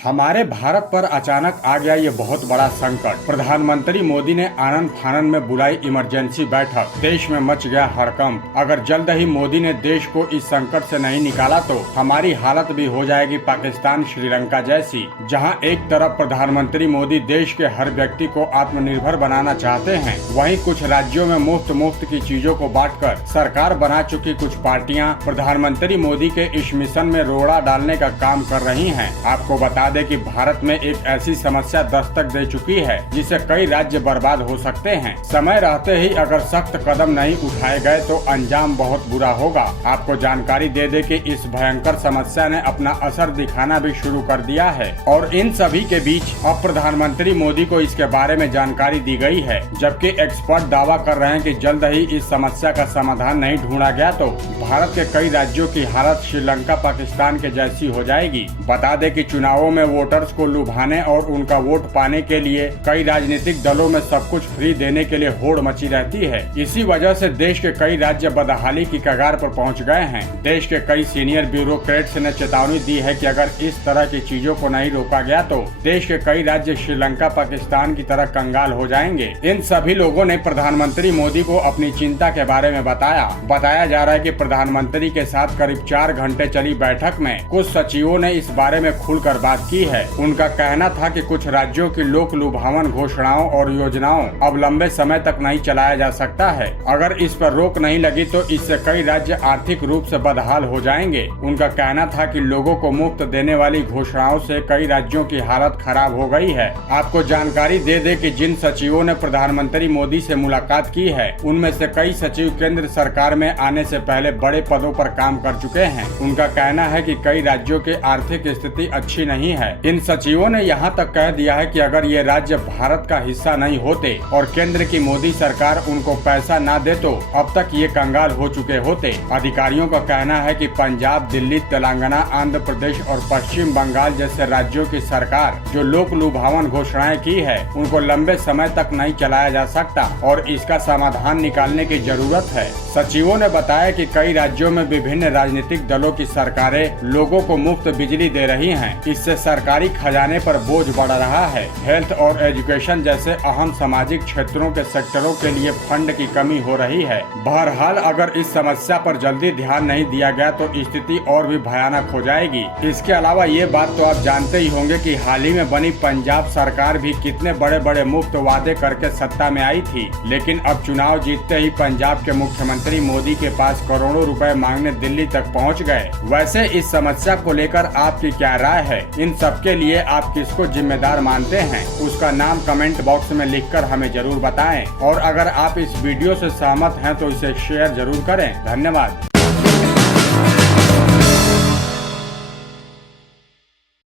हमारे भारत पर अचानक आ गया ये बहुत बड़ा संकट। प्रधानमंत्री मोदी ने आनन फानन में बुलाई इमरजेंसी बैठक। देश में मच गया हड़कंप। अगर जल्द ही मोदी ने देश को इस संकट से नहीं निकाला तो हमारी हालत भी हो जाएगी पाकिस्तान श्रीलंका जैसी। जहां एक तरफ प्रधानमंत्री मोदी देश के हर व्यक्ति को आत्मनिर्भर बनाना चाहते हैं, वहीं कुछ राज्यों में मुफ्त की चीजों को बांटकर सरकार बना चुकी कुछ पार्टियां प्रधानमंत्री मोदी के इस मिशन में रोड़ा डालने का काम कर रही हैं। आपको बता दें कि भारत में एक ऐसी समस्या दस्तक दे चुकी है जिससे कई राज्य बर्बाद हो सकते हैं। समय रहते ही अगर सख्त कदम नहीं उठाए गए तो अंजाम बहुत बुरा होगा। आपको जानकारी दे दे कि इस भयंकर समस्या ने अपना असर दिखाना भी शुरू कर दिया है और इन सभी के बीच अब प्रधानमंत्री मोदी को इसके बारे में जानकारी दी गई है। जबकि एक्सपर्ट दावा कर रहे हैं कि जल्द ही इस समस्या का समाधान नहीं ढूंढा गया तो भारत के कई राज्यों की हालत श्रीलंका पाकिस्तान के जैसी हो जाएगी। बता दें कि चुनावों में वोटर्स को लुभाने और उनका वोट पाने के लिए कई राजनीतिक दलों में सब कुछ फ्री देने के लिए होड़ मची रहती है। इसी वजह से देश के कई राज्य बदहाली की कगार पर पहुंच गए हैं। देश के कई सीनियर ब्यूरोक्रेट्स ने चेतावनी दी है कि अगर इस तरह की चीजों को नहीं रोका गया तो देश के कई राज्य श्रीलंका पाकिस्तान की तरह कंगाल हो जाएंगे। इन सभी लोगों ने प्रधानमंत्री मोदी को अपनी चिंता के बारे में बताया जा रहा है कि प्रधानमंत्री के साथ करीब 4 घंटे चली बैठक में कुछ सचिवों ने इस बारे में खुलकर बात की है। उनका कहना था कि कुछ राज्यों की लोक लुभावन घोषणाओं और योजनाओं अब लंबे समय तक नहीं चलाया जा सकता है। अगर इस पर रोक नहीं लगी तो इससे कई राज्य आर्थिक रूप से बदहाल हो जाएंगे। उनका कहना था कि लोगों को मुफ्त देने वाली घोषणाओं से कई राज्यों की हालत खराब हो गई है। आपको जानकारी दे दे कि जिन सचिवों ने प्रधानमंत्री मोदी से मुलाकात की है उनमें से कई सचिव केंद्र सरकार में आने से पहले बड़े पदों पर काम कर चुके हैं। उनका कहना है कि कई राज्यों की आर्थिक स्थिति अच्छी नहीं है। इन सचिवों ने यहाँ तक कह दिया है कि अगर ये राज्य भारत का हिस्सा नहीं होते और केंद्र की मोदी सरकार उनको पैसा ना दे तो अब तक ये कंगाल हो चुके होते। अधिकारियों का कहना है कि पंजाब, दिल्ली, तेलंगाना, आंध्र प्रदेश और पश्चिम बंगाल जैसे राज्यों की सरकार जो लोक लुभावन घोषणाएं की है उनको लंबे समय तक नहीं चलाया जा सकता और इसका समाधान निकालने की जरूरत है। सचिवों ने बताया कि कई राज्यों में विभिन्न राजनीतिक दलों की सरकारें लोगों को मुफ्त बिजली दे रही हैं। इससे सरकारी खजाने पर बोझ बढ़ रहा है। हेल्थ और एजुकेशन जैसे अहम सामाजिक क्षेत्रों के सेक्टरों के लिए फंड की कमी हो रही है। बहरहाल अगर इस समस्या पर जल्दी ध्यान नहीं दिया गया तो स्थिति और भी भयानक हो जाएगी। इसके अलावा ये बात तो आप जानते ही होंगे कि हाल ही में बनी पंजाब सरकार भी कितने बड़े बड़े मुफ्त वादे करके सत्ता में आई थी, लेकिन अब चुनाव जीतते ही पंजाब के मुख्यमंत्री मोदी के पास करोड़ों रुपए मांगने दिल्ली तक पहुंच गए। वैसे इस समस्या को लेकर आपकी क्या राय है? इन सब के लिए आप किसको जिम्मेदार मानते हैं? उसका नाम कमेंट बॉक्स में लिखकर हमें जरूर बताएं और अगर आप इस वीडियो से सहमत हैं तो इसे शेयर जरूर करें। धन्यवाद।